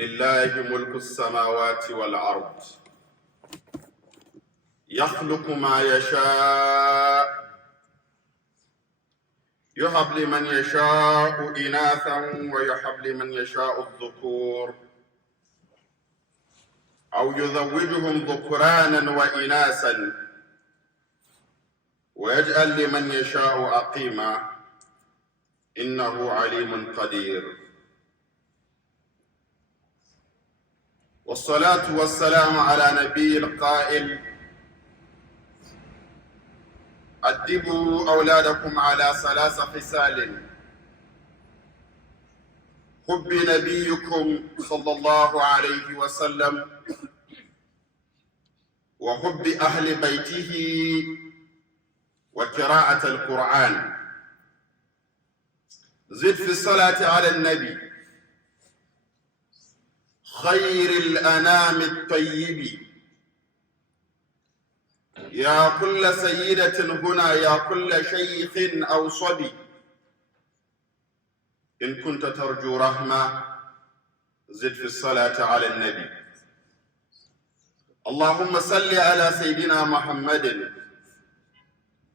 لله ملك السماوات والأرض يخلق ما يشاء يهب لمن يشاء إناثا ويهب لمن يشاء الذكور أو يزوجهم ذكرانا وإناثا ويجعل لمن يشاء عقيما إنه عليم قدير. والصلاة والسلام على نبي القائل أدبوا أولادكم على 3 خصال: حب نبيكم صلى الله عليه وسلم، وحب أهل بيته، وقراءة القرآن. زد في الصلاة على النبي خير الأنام الطيب. يا كل سيدة هنا، يا كل شيخ أو صبي، إن كنت ترجو رحمة زد في الصلاة على النبي. اللهم صل على سيدنا محمد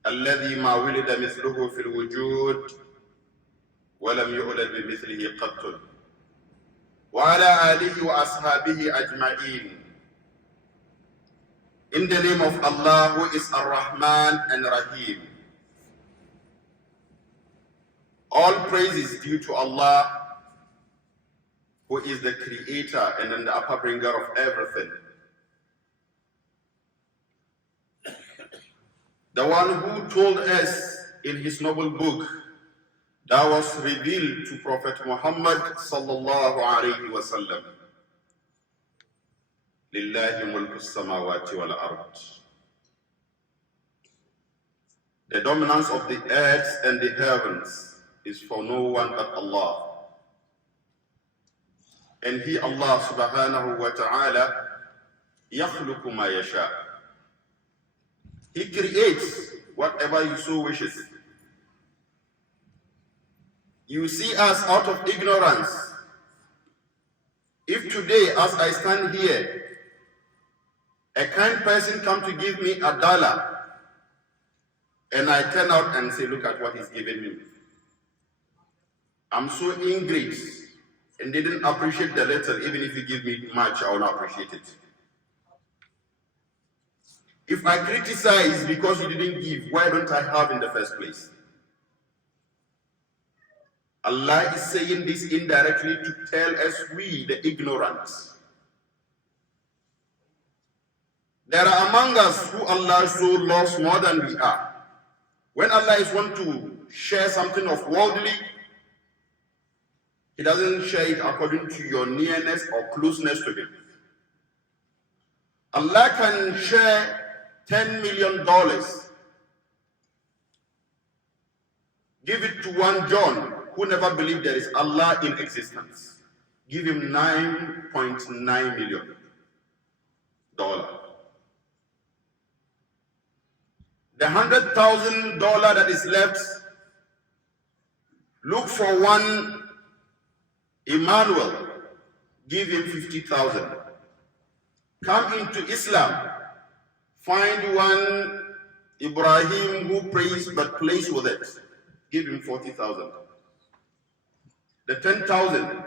الذي ما ولد مثله في الوجود ولم يولد بمثله قط، وعلى آله وأصحابه أجمعين. In the name of Allah, who is Ar-Rahman and Rahim. All praise is due to Allah, who is the creator and the upper bringer of everything. The one who told us in his noble book that was revealed to Prophet Muhammad sallallahu alayhi wa sallam, Lillahi mulku samawati wal ard. The dominance of the earth and the heavens is for no one but Allah. And He, Allah subhanahu wa ta'ala, yakhluqu ma yasha. He creates whatever He so wishes. You see us out of ignorance. If today, as I stand here, a kind person come to give me $1, and I turn out and say, look at what he's given me. I'm so ingrate and didn't appreciate the little. Even if you give me much, I will not appreciate it. If I criticize because you didn't give, why don't I have in the first place? Allah is saying this indirectly to tell us, we, the ignorant. There are among us who Allah so loves more than we are. When Allah is want to share something of worldly, He doesn't share it according to your nearness or closeness to Him. Allah can share $10 million, give it to one John who never believed there is Allah in existence. Give him $9.9 million. The $100,000 that is left, look for one Emmanuel, give him 50,000. Come into Islam, find one Ibrahim who prays but plays with it, give him 40,000. The 10,000,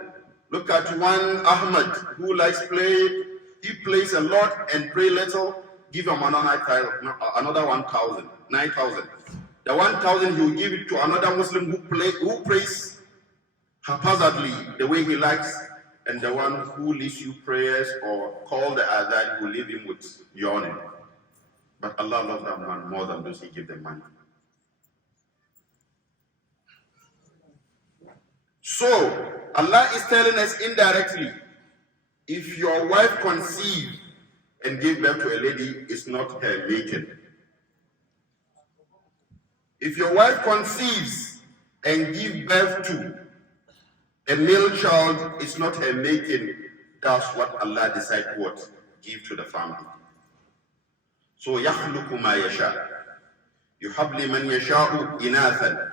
look at one Ahmad who likes play, he plays a lot and pray little, give him another 1,000, 9,000. The 1,000 he will give it to another Muslim who prays haphazardly the way he likes, and the one who leads you prayers or call the adhan, who leave him with yawning. But Allah loves that man more than those He give them money. So Allah is telling us indirectly, if your wife conceives and give birth to a lady, it's not her making. If your wife conceives and give birth to a male child, it's not her making. That's what Allah decides what give to the family. So يخلق ما يشاء يهب لمن يشاء إناثا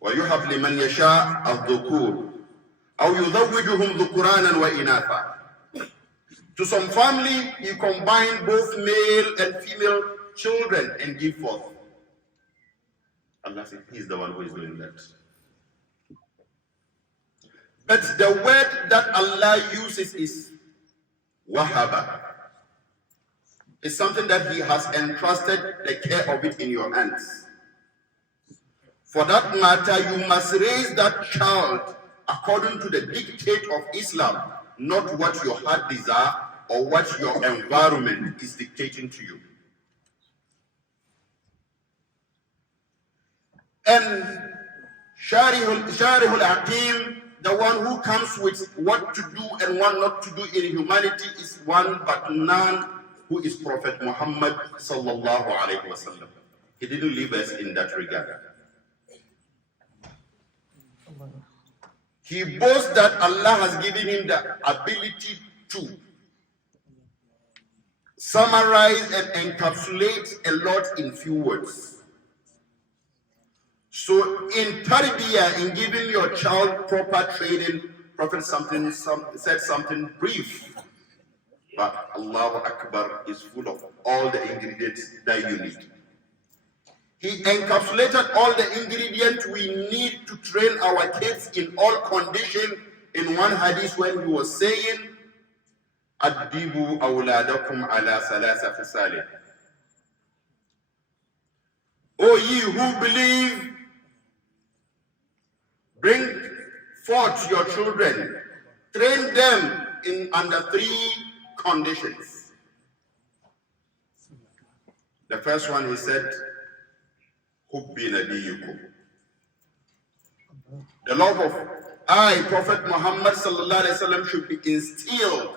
ويهب لمن يشاء الذكور أو يزوجهم ذكرانا وإناثا. To some family, he combined both male and female children and give forth. Allah said, he's the one who is doing that. But the word that Allah uses is wahaba. It's something that he has entrusted the care of it in your hands. For that matter, you must raise that child according to the dictate of Islam, not what your heart desire or what your environment is dictating to you. And Sharihul Hakim, the one who comes with what to do and what not to do in humanity, is one but none, who is Prophet Muhammad sallallahu alaihi wasallam. He didn't leave us in that regard. He boasts that Allah has given him the ability to summarize and encapsulate a lot in few words. So in tarbiyah, in giving your child proper training, Prophet said something brief, but Allahu Akbar is full of all the ingredients that you need. He encapsulated all the ingredients we need to train our kids in all conditions in one hadith when he was saying, Addibu awladakum ala salasa fisali. O ye who believe, bring forth your children, train them in under 3 conditions. The first one, he said, Hubbi nabiyukum. The love of Prophet Muhammad sallallahu alaihi wasallam should be instilled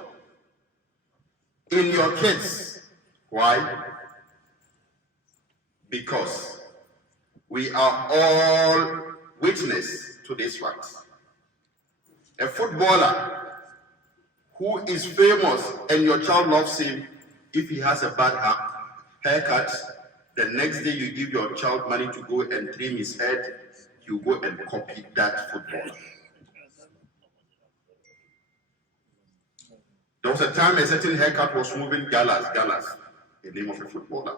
in your kids. Why? Because we are all witness to this fact. A footballer who is famous and your child loves him, if he has a bad haircut, the next day you give your child money to go and trim his head, you go and copy that footballer. There was a time a certain haircut was moving galas, the name of a footballer.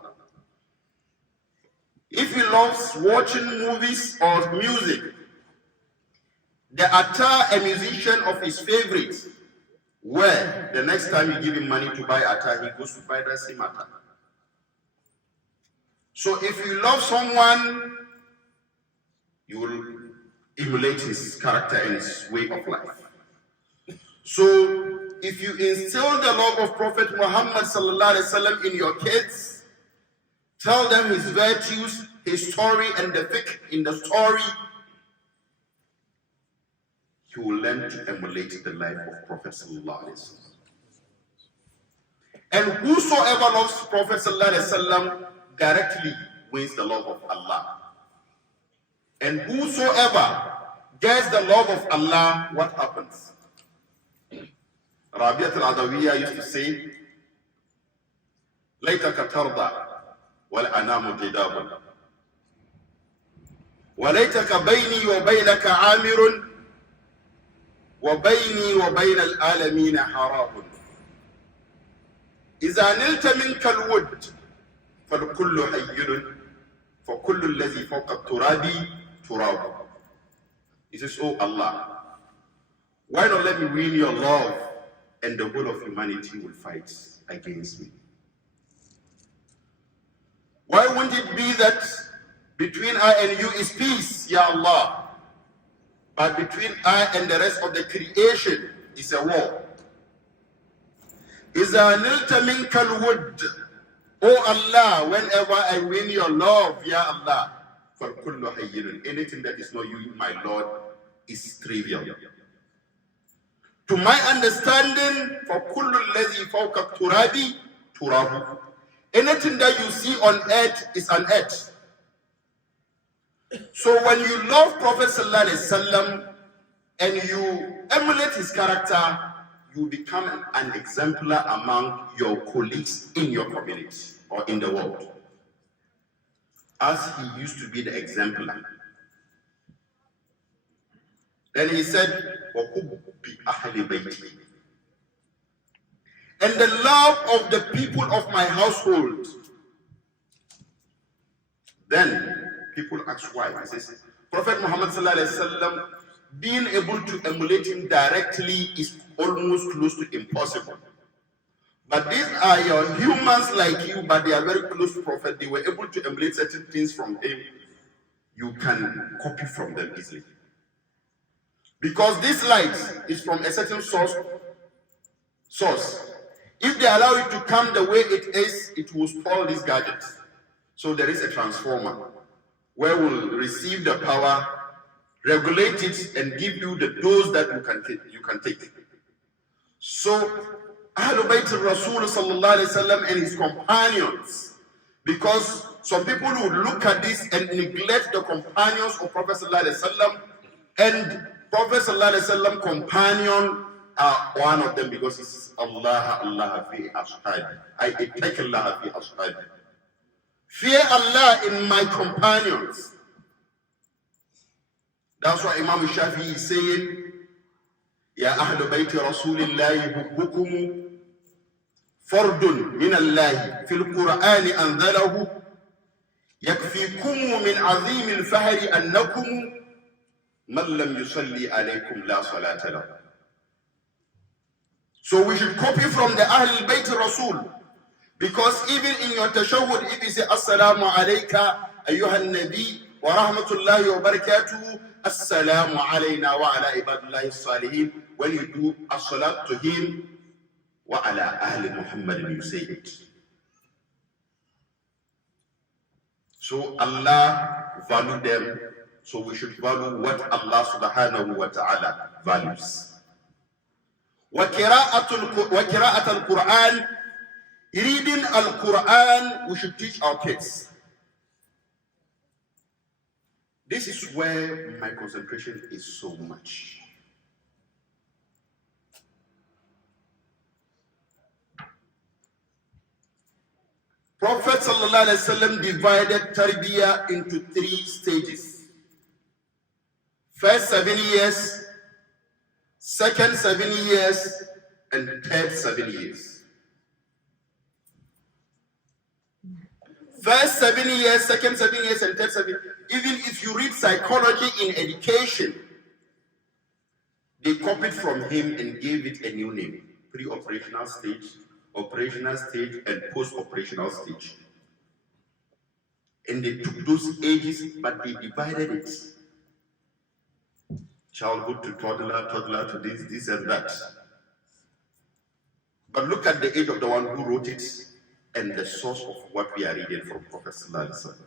If he loves watching movies or music, the attire a musician of his favorite, where the next time you give him money to buy attire, he goes to buy that same attire. So if you love someone, you will emulate his character and his way of life. So if you instill the love of Prophet Muhammad sallallahu alaihi wasallam in your kids, tell them his virtues, his story, and the fiqh in the story, you will learn to emulate the life of Prophet sallallahu alaihi wasallam. And whosoever loves Prophet sallallahu alaihi wasallam directly wins the love of Allah. And whosoever gets the love of Allah, what happens? Rabiat al-Adawiyya used to say, ليتك ترضى والأنام جداب وليتك بيني وبينك عامر وبيني وبين العالمين حرام إذا نلت منك الود فالكل حيّن فكل الذي فوق التراب تراب. He says, oh Allah, why not let me win your love, and the whole of humanity will fight against me? Why won't it be that between I and you is peace, Ya Allah, but between I and the rest of the creation is a war? إِذَا نِلْتَ مِنْكَ الْوُدِّ, oh Allah, whenever I win your love, Ya Allah, فَالْكُلُّ حَيِّنٌ, anything that is not you, my Lord, is trivial. To my understanding, فَكُلُّ الَّذِي فَوْقَ التُّرَابِ تُرَابُ, anything that you see on earth is on earth. So when you love Prophet sallallahu alaihi wasallam and you emulate his character, you become an exemplar among your colleagues in your community or in the world, as he used to be the exemplar. Then he said, وَحُبِّ أَهْلِ بَيْتِي, and the love of the people of my household. Then people ask why. He says, Prophet Muhammad sallallahu alaihi wasallam, being able to emulate him directly is almost close to impossible. But these are your humans like you, but they are very close to Prophet. They were able to emulate certain things from him. You can copy from them easily. Because this light is from a certain source. If they allow it to come the way it is, it will spoil these gadgets. So there is a transformer where we'll receive the power, regulate it, and give you the dose that you can take. So Ahlul Bayt al-Rasul sallallahu alayhi wasallam and his companions, because some people would look at this and neglect the companions of Prophet sallallahu alayhi wasallam, and Prophet sallallahu alayhi wasallam companion are one of them, because he says, Allah fi ashabi, I take Allah fi ashabi. Fear Allah in my companions. That's why Imam Shafi'i is saying, Ya Ahlu Bayti Rasulillahi hubbukumu fardun min Allahi fil Qur'ani anzalahu yakfikumu min azim al-fahri annakum man lam yusalli alaykum la salata lahu. So we should copy from the Ahlul Bayt Rasul. Because even in your tashahhud, if you say Assalamu alayka ayyuhan nabi wa rahmatullahi wa barakatuhu, Assalamu alayna wa ala ibadillahi salihin, when you do as-salat to him, wa ala ahli Muhammad, you say it. So Allah value them, so we should value what Allah subhanahu wa ta'ala values. Wa qira'at al-Qur'an, reading Al-Quran, we should teach our kids. This is where my concentration is so much. Prophet sallallahu alaihi wasallam divided tarbiyah into 3 stages. First 7 years, second 7 years, and third 7 years. First 7 years, second 7 years, and third 7 years. Even if you read psychology in education, they copied from him and gave it a new name. Pre-operational stage, operational stage, and post-operational stage. And they took those ages, but they divided it. Childhood to toddler, toddler to this and that. But look at the age of the one who wrote it and the source of what we are reading from Prophet sallallahu alaihi wasallam.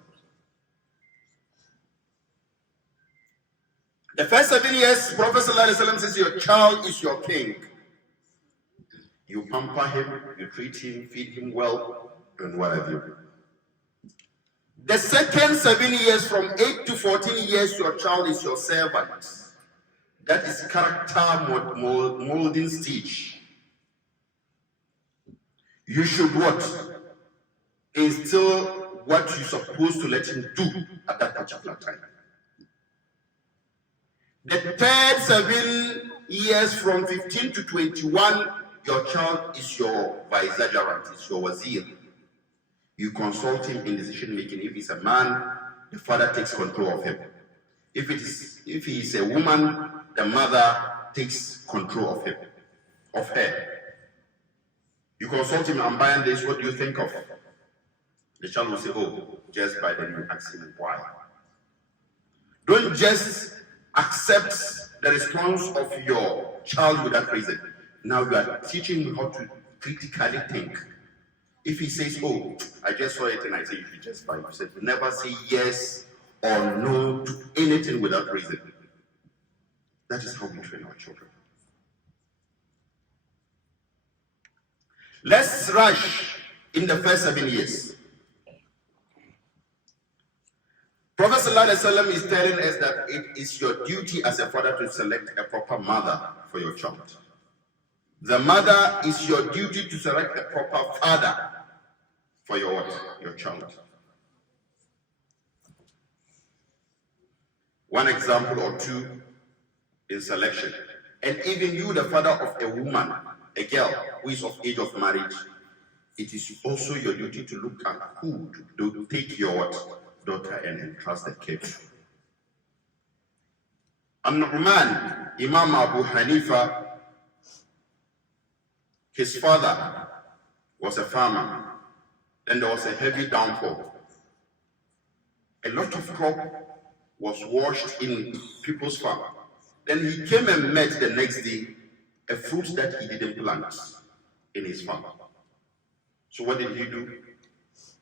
The first 7 years, Prophet sallallahu alaihi wasallam says, your child is your king. You pamper him, you treat him, feed him well, and what have you. The second 7 years, from 8 to 14 years, your child is your servant. That is character molding stage. You should what? Instill what you're supposed to let him do at that particular time. The third 7 years, from 15 to 21, your child is your vicegerent, is your wazir. You consult him in decision making. If he's a man, the father takes control of him. If he is a woman, the mother takes control of him, of her. You consult him, I'm buying this, what do you think of? The child will say, oh, just by then you ask him why. Don't just accept the response of your child without reason. Now you are teaching him how to critically think. If he says, oh, I just saw it and I say you should just buy it. You said, never say yes or no to anything without reason. That is how we train our children. Let's rush in the first 7 years. Prophet ﷺ is telling us that it is your duty as a father to select a proper mother for your child. The mother is your duty to select a proper father for your child. One example or two. in selection. And even you, the father of a woman, a girl who is of age of marriage, it is also your duty to look at who to take your daughter and entrust the care to. An-Nu'man, Imam Abu Hanifa, his father was a farmer. Then there was a heavy downpour. A lot of crop was washed in people's farm. Then he came and met the next day a fruit that he didn't plant in his farm. So what did he do?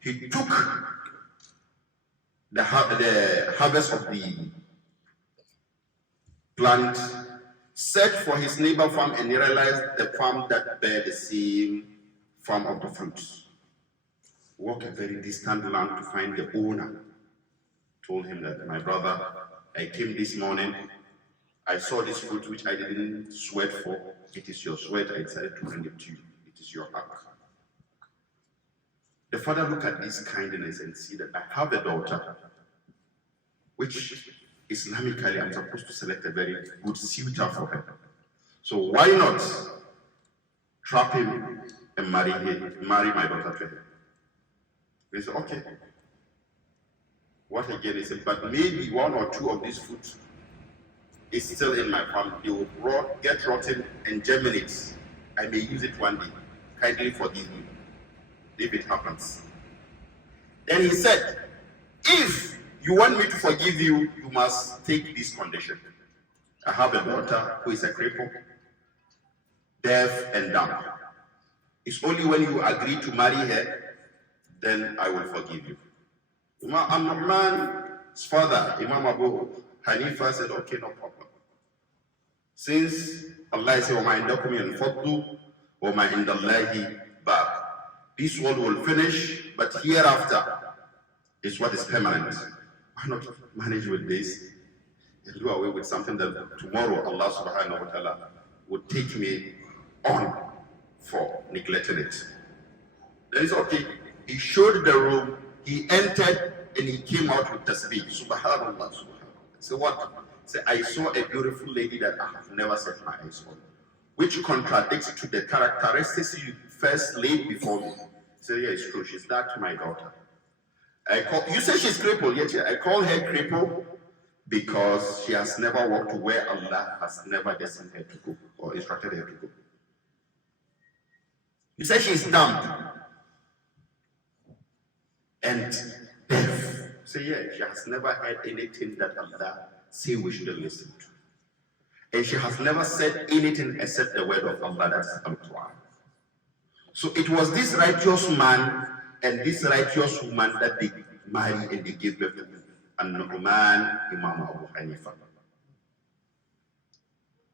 He took the harvest of the plant, searched for his neighbor farm, and he realized the farm that bear the same farm of the fruits. Walked a very distant land to find the owner. Told him that, my brother, I came this morning, I saw this fruit which I didn't sweat for. It is your sweat, I decided to bring it to you. It is your act. The father looked at this kindness and see that I have a daughter, which Islamically I'm supposed to select a very good suitor for her. So why not trap him and marry my daughter to him? He said, okay. What again? He said, but maybe one or two of these fruits is still in my farm. They will get rotten and germinate. I may use it one day. Kindly forgive me if it happens. Then he said, if you want me to forgive you, you must take this condition. I have a daughter who is a cripple, deaf and dumb. It's only when you agree to marry her, then I will forgive you. An-Nu'man's father, Imam Abu Hanifa, said, okay, no problem. Since Allah said, وَمَا عِنْدَكُمْ يَنْفَضُّ وَمَا عِنْدَ اللَّهِ بَاقٍ. This world will finish, but hereafter is what is permanent. Why not manage with this and do away with something that tomorrow Allah subhanahu wa ta'ala would take me on for neglecting it? Then it's okay. He showed the room, he entered, and he came out with tasbih. Subhanallah, subhanallah. So what? Say, I saw a beautiful lady that I have never set my eyes on, which contradicts to the characteristics you first laid before me. Say, yeah, it's true. She's that my daughter. You say she's crippled, yet I call her crippled because she has never walked to where Allah has never destined her to go or instructed her to go. You say she's dumb and deaf. Say, yeah, she has never heard anything that Allah say we shouldn't listen to. And she has never said anything except the word of Allah, that's Al-Quran. So it was this righteous man and this righteous woman that they married and they gave birth to. An-Nu'man, Imam Abu Hanifa.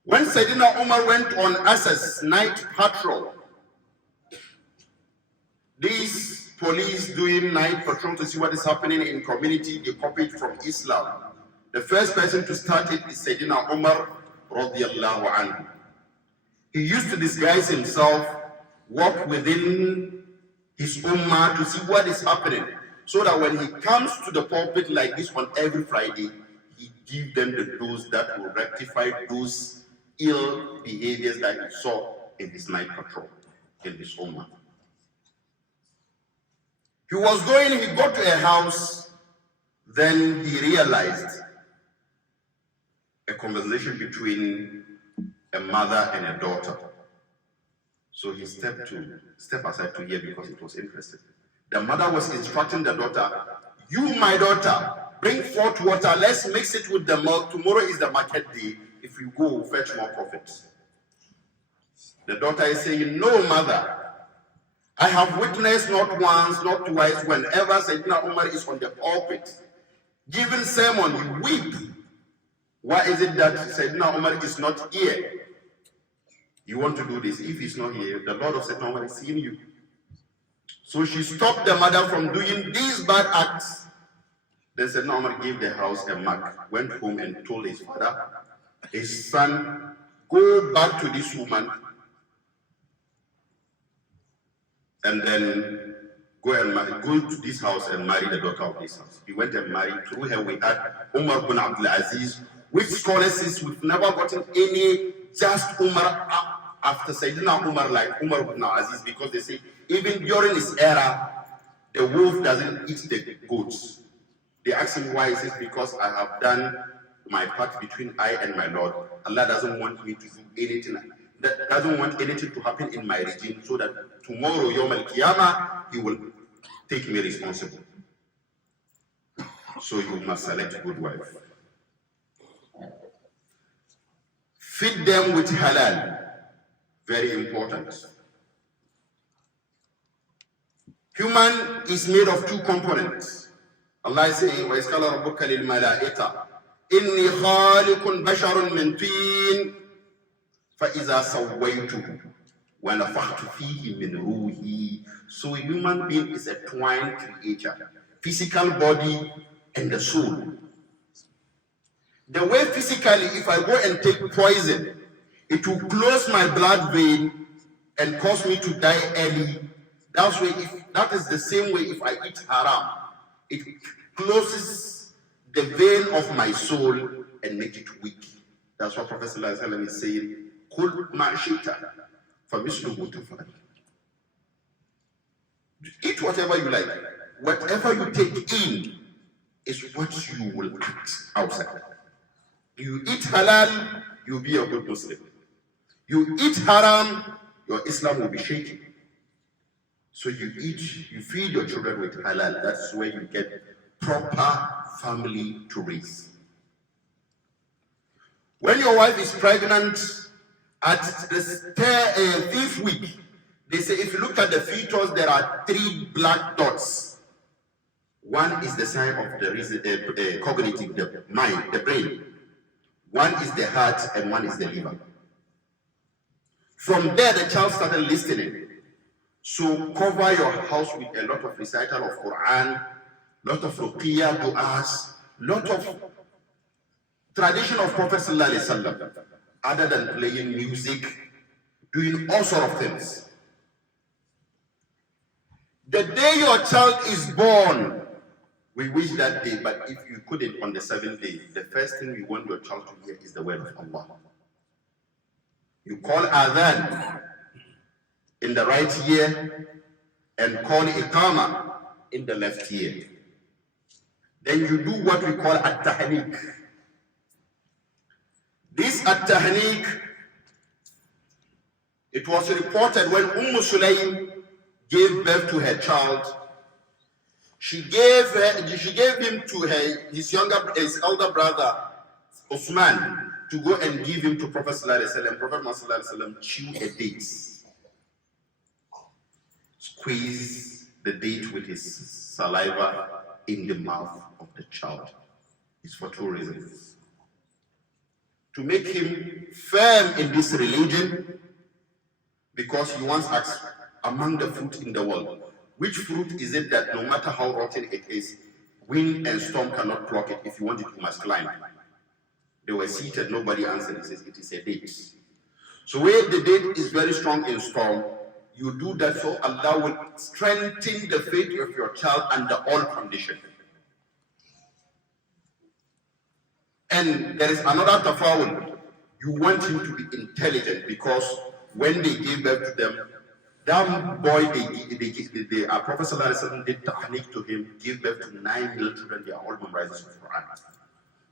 When Sayyidina Umar went on Asas night patrol, these police doing night patrol to see what is happening in community, they copied from Islam. The first person to start it is Sayyidina Umar radiyallahu anhu. He used to disguise himself, walk within his ummah to see what is happening, so that when he comes to the pulpit like this on every Friday, he gives them the dose that will rectify those ill behaviors that he saw in his night patrol, in his ummah. He got to a house, then he realized a conversation between a mother and a daughter. So he stepped aside to hear because it was interesting. The mother was instructing the daughter, you, my daughter, bring forth water, let's mix it with the milk. Tomorrow is the market day. If you go, fetch more profits. The daughter is saying, no, mother. I have witnessed not once, not twice, whenever Sayyidina Umar is on the pulpit, giving sermon, you weep. Why is it that Sayyidina Umar is not here? You want to do this. If he's not here, the Lord of Sayyidina Umar is seeing you. So she stopped the mother from doing these bad acts. Then Sayyidina Umar gave the house a mark, went home and told his father, his son, go back to this woman and then go to this house and marry the daughter of this house. He went and married. Through her we had Umar bin Abdul Aziz, which scholar says we've never gotten any just Umar after Sayyidina Umar like Umar ibn Aziz, because they say even during his era, the wolf doesn't eat the goats. They ask him why. He says, because I have done my part between I and my Lord. Allah doesn't want me to do anything. That doesn't want anything to happen in my regime, so that tomorrow, Yawm al-Qiyamah, he will take me responsible. So you must select a good wife. Feed them with halal. Very important. Human is made of two components. Allah is saying, وَإِذْ قَالَ رَبُّكَ لِلْمَلَائِكَةِ إِنِّي خَالِقٌ بَشَرٌ مِّن طِينٍ فَإِذَا سَوَّيْتُهُ وَنَفَخْتُ فِيهِ مِنْ رُوحِي. So a human being is a twined creature, physical body and the soul. The way physically, if I go and take poison, it will close my blood vein and cause me to die early. That is the same way if I eat haram. It closes the vein of my soul and make it weak. That's what Prophet ﷺ is saying. Kul ma'ashita famisluhu tafal. Eat whatever you like. Whatever you take in is what you will act outside. You eat halal, you'll be a good Muslim. You eat haram, your Islam will be shaky. So you feed your children with halal. That's where you get proper family to raise. When your wife is pregnant, at the 5th week, they say if you look at the fetus, there are 3 black dots. One is the sign of the cognitive, the mind, the brain. One is the heart and one is the liver. From there, the child started listening. So cover your house with a lot of recital of Quran, lot of ruqiyah du'as, lot of tradition of Prophet Sallallahu Alaihi Wasallam, other than playing music, doing all sort of things. The day your child is born, we wish that day, but if you couldn't on the 7th day, the first thing we want your child to hear is the word of Allah. You call adhan in the right ear and call iqama in the left ear. Then you do what we call at-tahniq. This at-tahniq, it was reported when Sulaym gave birth to her child, she gave him to his elder brother Uthman to go and give him to Prophet Sallallahu Alaihi Wasallam. Prophet Sallallahu Alaihi Wasallam chewed a date, squeeze the date with his saliva in the mouth of the child. It's for 2 reasons. To make him firm in this religion, because he once asked, among the fruit in the world, which fruit is it that no matter how rotten it is, wind and storm cannot pluck it? If you want it, you must climb. They were seated, nobody answered. He says, it is a date. So where the date is very strong in storm, you do that so Allah will strengthen the faith of your child under all conditions. And there is another tafawul. You want him to be intelligent, because when they gave birth to them, that boy, Prophet Sallallahu Alaihi Wasallam did tahniq to him, gave birth to 9 little children. They are all memorizers of Quran.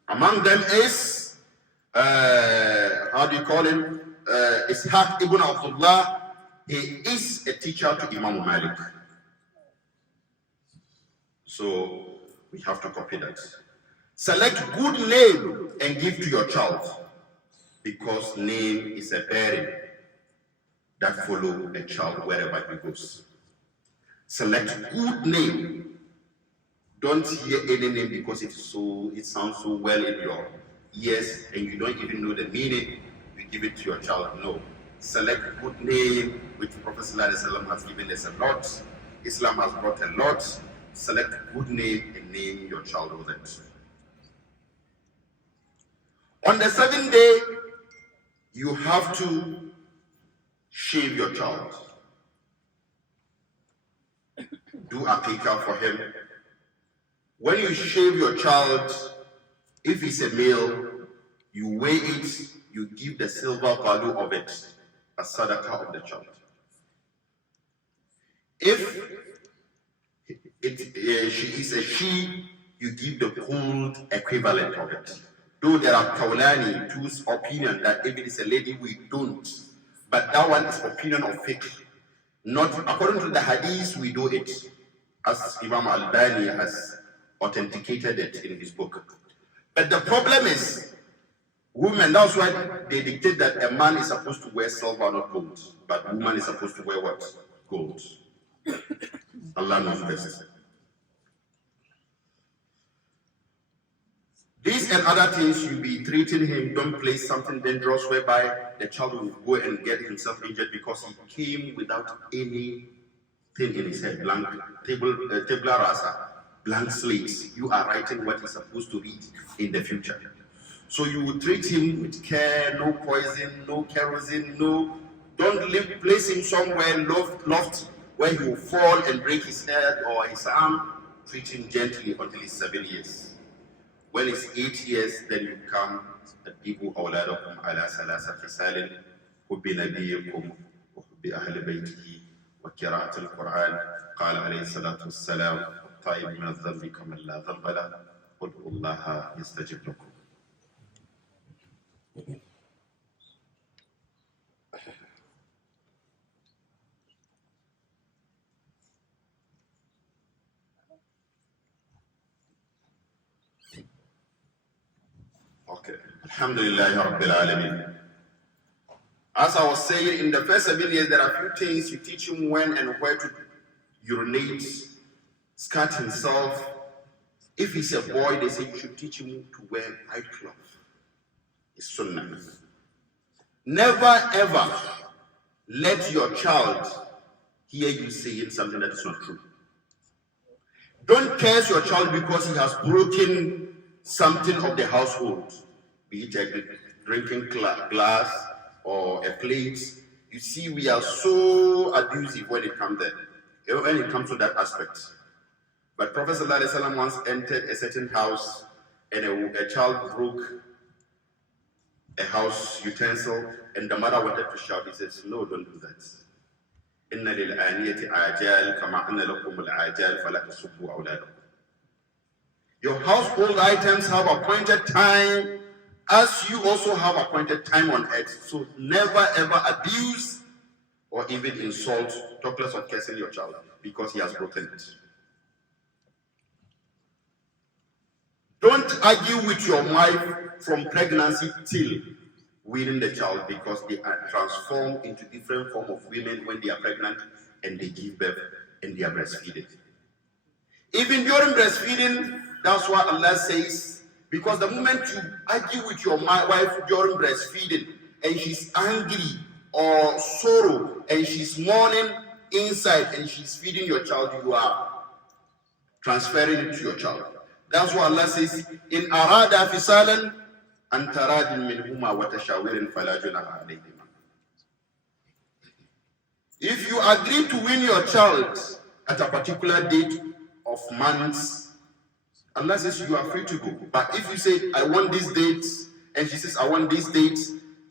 Among them is, how do you call him? Ishaq ibn Abdullah. He is a teacher to Imam Malik. So we have to copy that. Select good name and give to your child, because name is a bearing that follow a child wherever he goes. Select good name. Don't hear any name because it sounds so well in your ears and you don't even know the meaning. You give it to your child. No. Select good name, which Prophet Sallallahu Alaihi Wasallam has given us a lot. Islam has brought a lot. Select good name and name your child with it. On the 7th day, you have to shave your child. Do aqiqah for him. When you shave your child, if he's a male, You weigh it, you give the silver value of it as sadaqah of the child. If she is a she, you give the gold equivalent of it. Though there are Kaulani, whose opinion that if it is a lady, we don't. But that one is opinion of fiqh. Not according to the hadith, we do it. As Imam Al-Bani has authenticated it in his book. But the problem is, women, that's why they dictate that a man is supposed to wear silver, not gold. But a woman is supposed to wear what? Gold. Allah knows best. These and other things, you be treating him, don't place something dangerous whereby the child will go and get himself injured because he came without anything in his head, blank tabla rasa, blank slates. You are writing what he's supposed to read in the future. So you will treat him with care, no poison, no kerosene, don't place him somewhere lofty where he will fall and break his head or his arm. Treat him gently until he's 7 years. When it's 8 years, then you come أَدِّبُوا أَوْلَادَكُمْ عَلَى ثَلَاثَ خِصَالٍ حُبِّ نَبِيِّكُمْ وَحُبِّ أَهْلِ بَيْتِهِ وَقِرَاءَةِ الْقُرْآنِ قال عليه الصلاة والسلام الطائب من الذنب كمن لا ذنب له ادعوا الله يستجب لكم. Okay. Alhamdulillah Rabbil Alameen. As I was saying, in the first 7 years, there are a few things you teach him when and where to urinate, scat himself. If he's a boy, they say you should teach him to wear white cloth. It's sunnah. Never ever let your child hear you saying something that is not true. Don't curse your child because he has broken something of the household, be it a drinking glass or a plate. You see, we are so abusive when it comes to that aspect. But Prophet ﷺ once entered a certain house and a child broke a house utensil and the mother wanted to shout. He says, no, don't do that. Inna lil-aniyati ajal kama anna lakum al-ajal fala tasubbu awladakum. Your household items have appointed time as you also have appointed time on earth. So never ever abuse or even insult, talk less of cursing your child because he has broken it. Don't argue with your wife from pregnancy till weaning the child because they are transformed into different form of women when they are pregnant and they give birth and they are breastfeeding. Even during breastfeeding, that's what Allah says, because the moment you argue with your wife during breastfeeding and she's angry or sorrow and she's mourning inside and she's feeding your child, you are transferring it to your child. That's what Allah says, in arada fisalan an taradin minhuma wa tashawirin fala junaha alayhima. If you agree to win your child at a particular date of months, Allah says you are free to go. But if you say, I want this date, and she says, I want this date,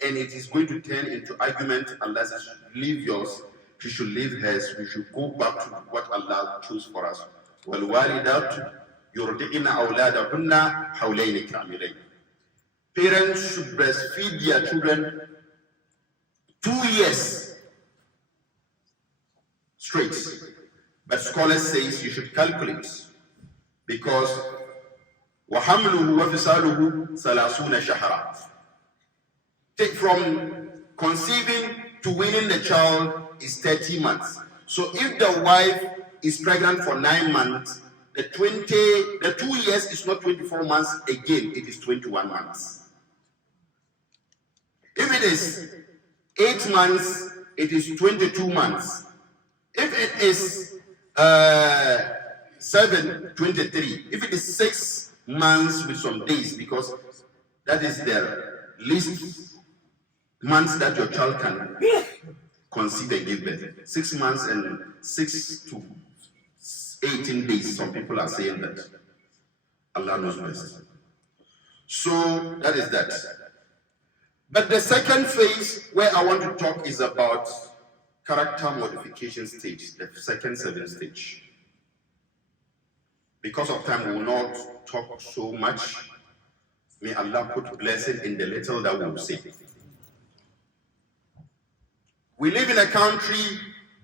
and it is going to turn into argument, Allah says, leave yours, she should leave hers, we should go back to what Allah chose for us. وَالْوَالِدَاتُ يُرْضِعِنَ أَوْلَادَهُنَّ حَوْلَيْنِ كَامِلَيْنِ. Parents should breastfeed their children 2 years straight. But scholars say you should calculate because وَحَمْلُهُ وَفِصَالُهُ ثَلَاثُونَ شَهْرًا. Take from conceiving to winning the child is 30 months. So if the wife is pregnant for 9 months, the 2 years is not 24 months again, it is 21 months. If it is 8 months, it is 22 months. If it is 23. If it is 6 months with some days, because that is the least months that your child can conceive and give birth. 6 months and 6 to 18 days. Some people are saying that. Allah knows best. So that is that. But the second phase where I want to talk is about character modification stage, the second 7 stage. Because of time, we will not talk so much. May Allah put blessing in the little that we will say. We live in a country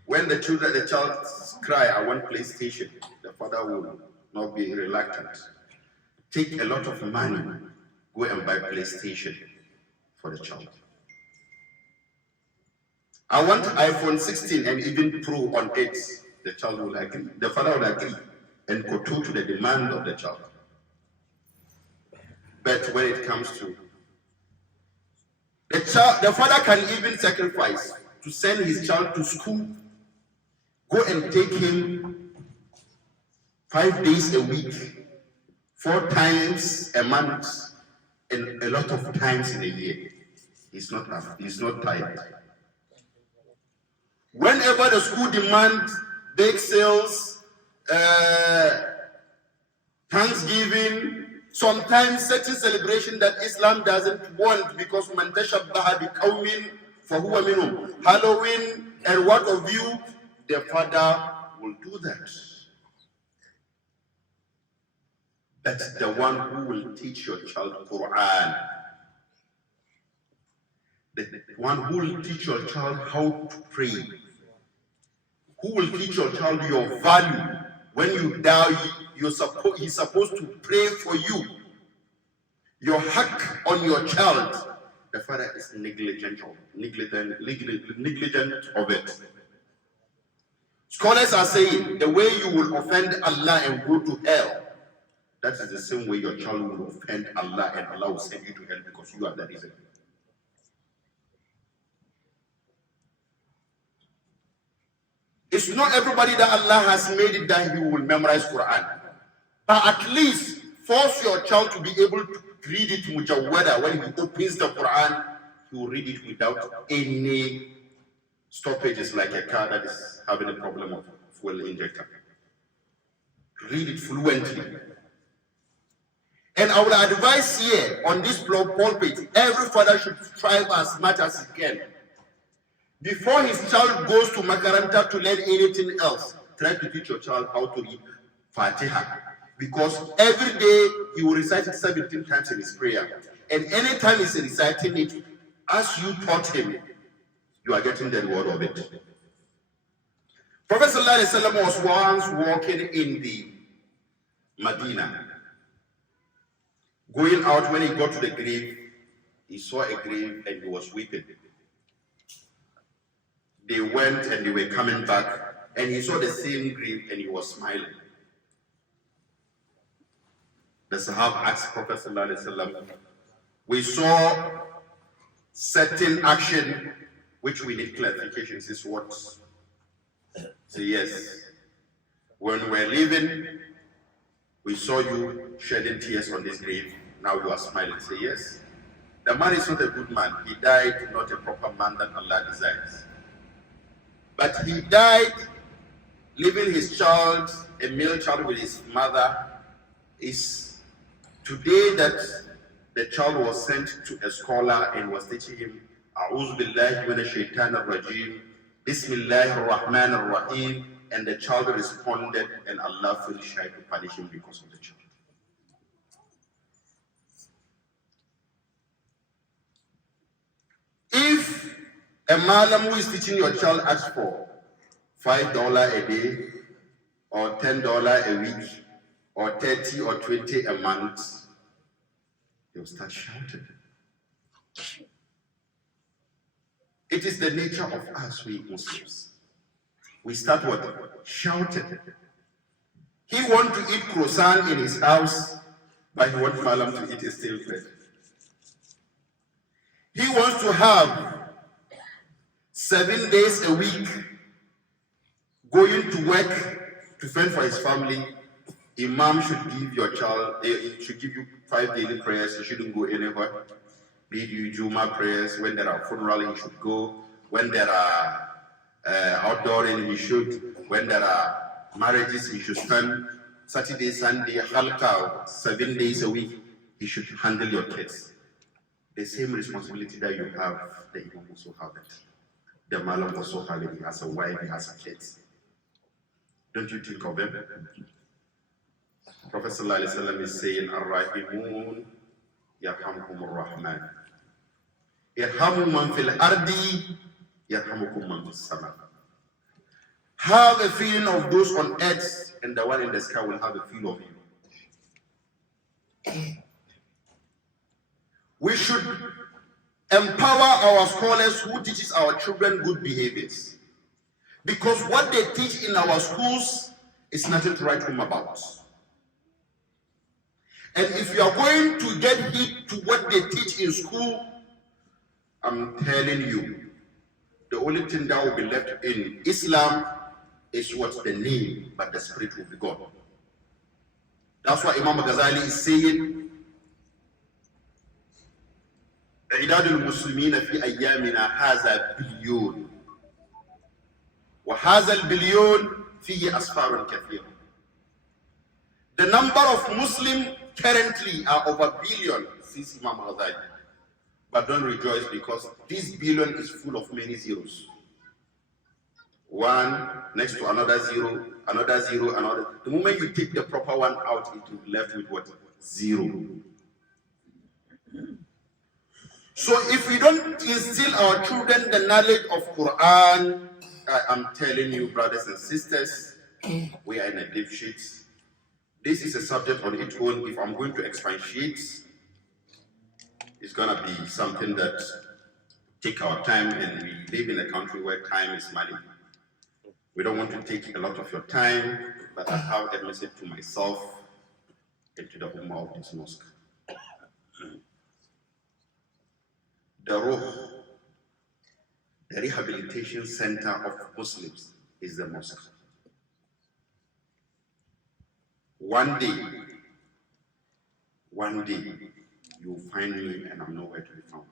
when the child cry, I want PlayStation, the father will not be reluctant. Take a lot of money, go and buy PlayStation for the child. I want iPhone 16 and even Pro on it. The child will agree. The father will agree and kowtow to the demand of the child. But when it comes to the child, the father can even sacrifice to send his child to school, go and take him 5 days a week, 4 times a month, and a lot of times in a year. He's not tired. Whenever the school demands bake sales, Thanksgiving, sometimes certain celebration that Islam doesn't want because man tashabbaha biqawmin fahuwa minhum. Halloween and what of you, the father will do that. That's the one who will teach your child Quran. The one who will teach your child how to pray. Who will teach your child your value. When you die, he's supposed to pray for you. Your haq on your child, the father is negligent of it. Scholars are saying the way you will offend Allah and go to hell, that is the same way your child will offend Allah and Allah will send you to hell because you are the reason. It's not everybody that Allah has made it that he will memorize Quran. But at least force your child to be able to read it mujawwada. When he opens the Quran, he will read it without any stoppages like a car that is having a problem of fuel injector. Read it fluently. And I would advise here on this pulpit, every father should strive as much as he can. Before his child goes to Makaranta to learn anything else, try to teach your child how to read Fatiha. Because every day he will recite it 17 times in his prayer. And anytime he's reciting it, as you taught him, you are getting the reward of it. Prophet ﷺ was once walking in the Medina. Going out, when he got to the grave, he saw a grave and he was weeping. They went and they were coming back, and he saw the same grave and he was smiling. The Sahaba asked Prophet ﷺ, we saw certain action which we need clarification. Is what? Say yes. When we were leaving, we saw you shedding tears on this grave. Now you are smiling. Say yes. The man is not a good man. He died not a proper man that Allah desires. But he died leaving his child, a male child with his mother. Is today that the child was sent to a scholar and was teaching him, A'udhu billahi minash shaitanir rajim, Bismillahir Rahmanir Rahim, and the child responded, and Allah felt shy to punish him because of the child. If a malam who is teaching your child asks for $5 a day, or $10 a week, or 30 or 20 a month, they'll start shouting. It is the nature of us, we Muslims. We start what? Shouting. He wants to eat croissant in his house, but he wants malam to eat a stale bread. He wants to have 7 days a week going to work to fend for his family. Imam should give your child, should give you 5 daily prayers. You shouldn't go anywhere. Lead you Juma prayers. When there are funerals, you should go. When there are outdooring, you should. When there are marriages, you should spend Saturday, Sunday, halqa, 7 days a week. You should handle your kids. the same responsibility that you have, the Imam also have it. The Malam also have it. He has a wife, he has kids. Don't you think of them? Prophet ﷺ is saying, Ar-Rahimun yarhamkumur Rahman. Irhamu man fil ardi yarhamukum man fis sama. Have a feeling of those on earth, and the one in the sky will have a feel of you. We should empower our scholars who teaches our children good behaviors. Because what they teach in our schools is nothing to write home about. And if you are going to get hit to what they teach in school, I'm telling you, the only thing that will be left in Islam is what's the name, but the spirit will be gone. That's why Imam Ghazali is saying, عداد المسلمين في أيامنا هذا بليون وهذا البليون فيه أسفار كثيرة. The number of Muslims currently are over billion, says Imam Ghazali. But don't rejoice, because this billion is full of many zeros. One next to another zero, another. The moment you take the proper one out, it will be left with what? Zero. So if we don't instill our children the knowledge of Quran, I'm telling you, brothers and sisters, we are in a deep shit. This is a subject on its own. If I'm going to expatiate, it's gonna be something that take our time, and we live in a country where time is money. We don't want to take a lot of your time, but I have a message to myself and to the Ummah of this mosque. The Ruh, the rehabilitation center of Muslims, is the mosque. One day, you will find me and I'm nowhere to be found.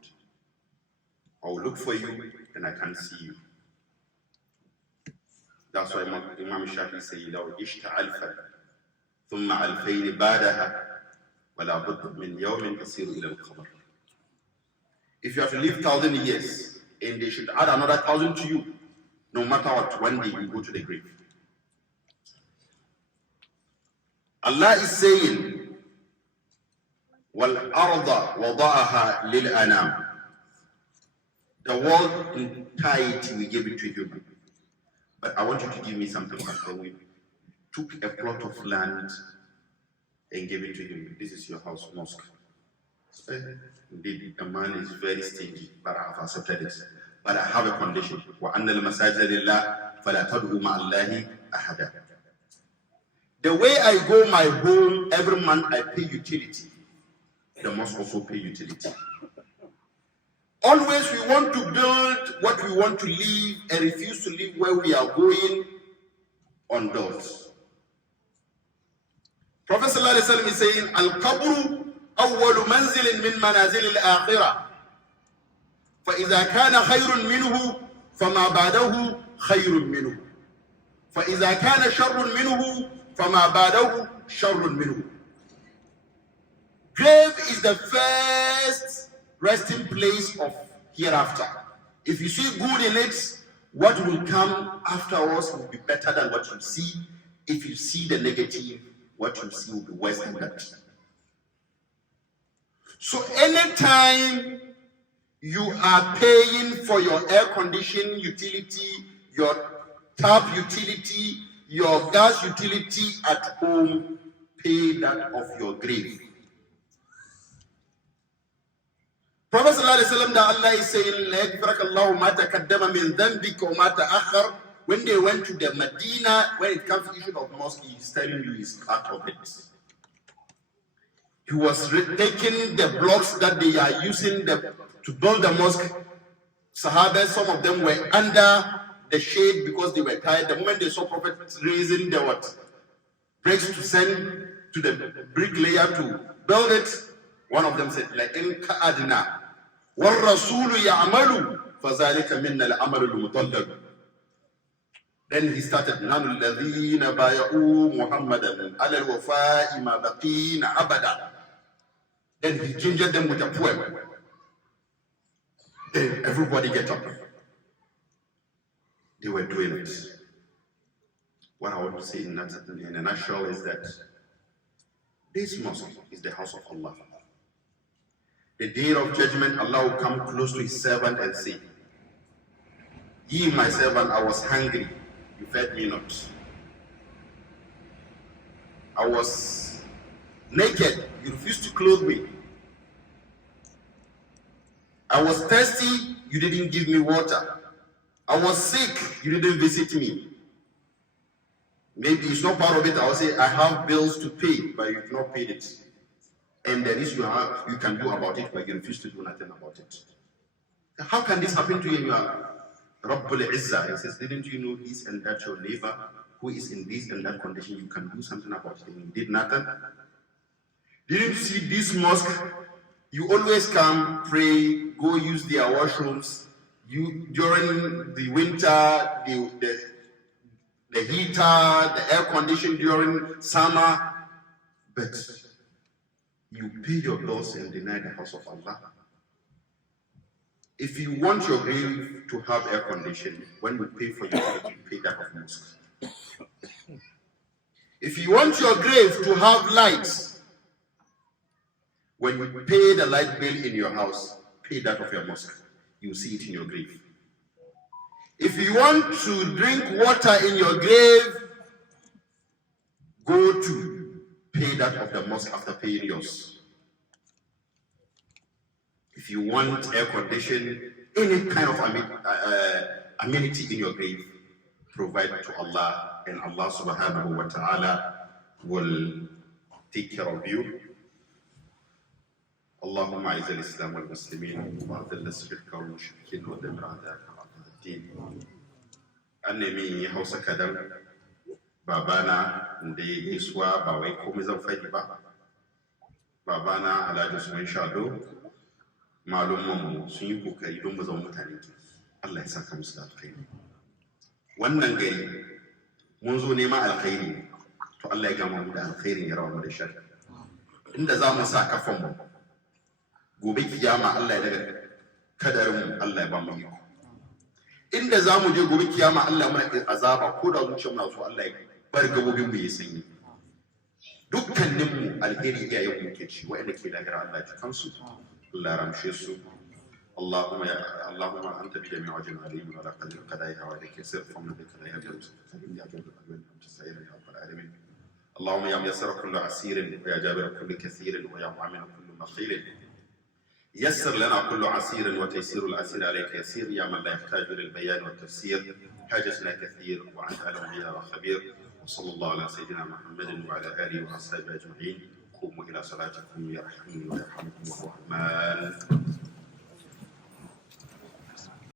I will look for you and I can't see you. That's why Imam Shafi says, لو عشت ألفا ثم ألفين بعدها ولا بد من يوم تصير إلى القبر. If you have to live 1,000 years and they should add another 1,000 to you, no matter what, one day you go to the grave. Allah is saying, وَالْأَرْضَ وَضَعَهَا لِلْأَنَامِ. The world entirety we gave it to human. But I want you to give me something back. We took a plot of land and gave it to him. This is your house, mosque. Indeed, a man is very stingy, but I have accepted it. But I have a condition. وَأَنَّ الْمَسَاجِدَ لِلَّهِ فَلَا تَدْعُوا مَعَ اللَّهِ أَحَدًا. The way I go my home, every month I pay utility. The mosque also pay utility. Always we want to build what we want to live and refuse to live where we are going on doors. Prophet sallallahu alaihi wasallam is saying, Al-Qabru awwalu manzilin min manazil al-akhirah. فإذا كان خير منه فما بعده خير منه. فإذا كان شر منه فما بعده شر منه. Grave is the first resting place of hereafter. If you see good in it, what will come afterwards will be better than what you see. If you see the negative, what you see will be worse than that. So anytime you are paying for your air conditioning utility, your tap utility, your gas utility at home, pay that of your grave. Prophet sallallahu alaihi wasallam, that Allah is saying, "Laghfirakallahu ma taqaddama min dhanbika wa ma ta'akhkhar." When they went to the Medina, when it comes to the issue of mosque, he's telling you he's part of it. He was taking the blocks that they are using to build the mosque. Sahabas, some of them were under the shade because they were tired. The moment they saw Prophet raising the bricks to send to the bricklayer to build it, one of them said, لَإِنْ كَأَدْنَا وَالرَّسُولُ يَعْمَلُ فَذَلِكَ مِنَّا الْأَمَلُ الْمُطَلَّقُ. Then he started, نَحْنُ الَّذِينَ بَايَعُوا مُحَمَّدًا عَلَى الْوَفَاءِ مَا بَقِينَ أَبَدًا. Then he changed them with a poem. Then everybody get up. They were doing it. What I want to say in a nutshell is that this mosque is the house of Allah. The day of judgment, Allah will come close to his servant and say, "Ye, my servant, I was hungry, you fed me not. I was naked, you refused to clothe me. I was thirsty, you didn't give me water. I was sick, you didn't visit me." Maybe it's not part of it. I will say, "I have bills to pay, but you've not paid it. And there is you can do about it, but you refuse to do nothing about it." How can this happen to you? You are Rabbul Izzah. He says, "Didn't you know this and that your neighbor who is in this and that condition, you can do something about it, and you did nothing? Didn't you see this mosque? You always come, pray, go use their washrooms. You during the winter, the heater, the air condition during summer, but you pay your bills and deny the house of Allah." If you want your grave to have air condition, when you pay for your grave, you pay that of mosque. If you want your grave to have lights, when you pay the light bill in your house, pay that of your mosque. You see it in your grave. If you want to drink water in your grave, go to pay that of the mosque after paying yours. If you want air condition, any kind of amenity in your grave, provide to Allah, and Allah subhanahu wa ta'ala will take care of you. اللهم اعز الاسلام والمسلمين واذل الشرك والمشركين ودمر اعداءك اعداء الدين. An nemi Hausa kadan, babana da ya gaisuwa ba wai komai zan faɗi ba. Babana Alhaji Usman Shado, malummanmu sun yi kokari don mu zama mutane. Allah ya saka musu da alkhairi. Wannan gari mun zo neman alkhairi, to Allah ya gama mu da alkhairin ya rawa mu da shari. Inda za mu sa kafan mu gobe kiyama, Allah ya daga kadarin mu, Allah ya ba mu iko. Inda za mu je gobe kiyama, Allah mana azaba ko da zuciyar mu so, Allah ya bar gabobin mu ya sanyi. Dukkanin mu alheri iyayen mu ke ci, wa'anda ke lahira Allah ya kansu, Allah ya ramshe su. اللهم انت بجميع وجه عليم ولا قدر قضائها وعليك يسر فمن بك لا يبدو سليم يا جابر الألوان متسائر يا رب العالمين. اللهم يا ميسر كل عسير ويا جابر كل كثير ويا معمر كل مخير. يسر لنا كل عسير وتيسير العسير عليك يسير يا من لا يحتاج للبيان والتفسير. حاجتنا كثير وعن علم بها خبير. وصلى الله على سيدنا محمد وعلى اله واصحابه اجمعين. قوموا الى صلاتكم يرحمني ويرحمكم الرحمن.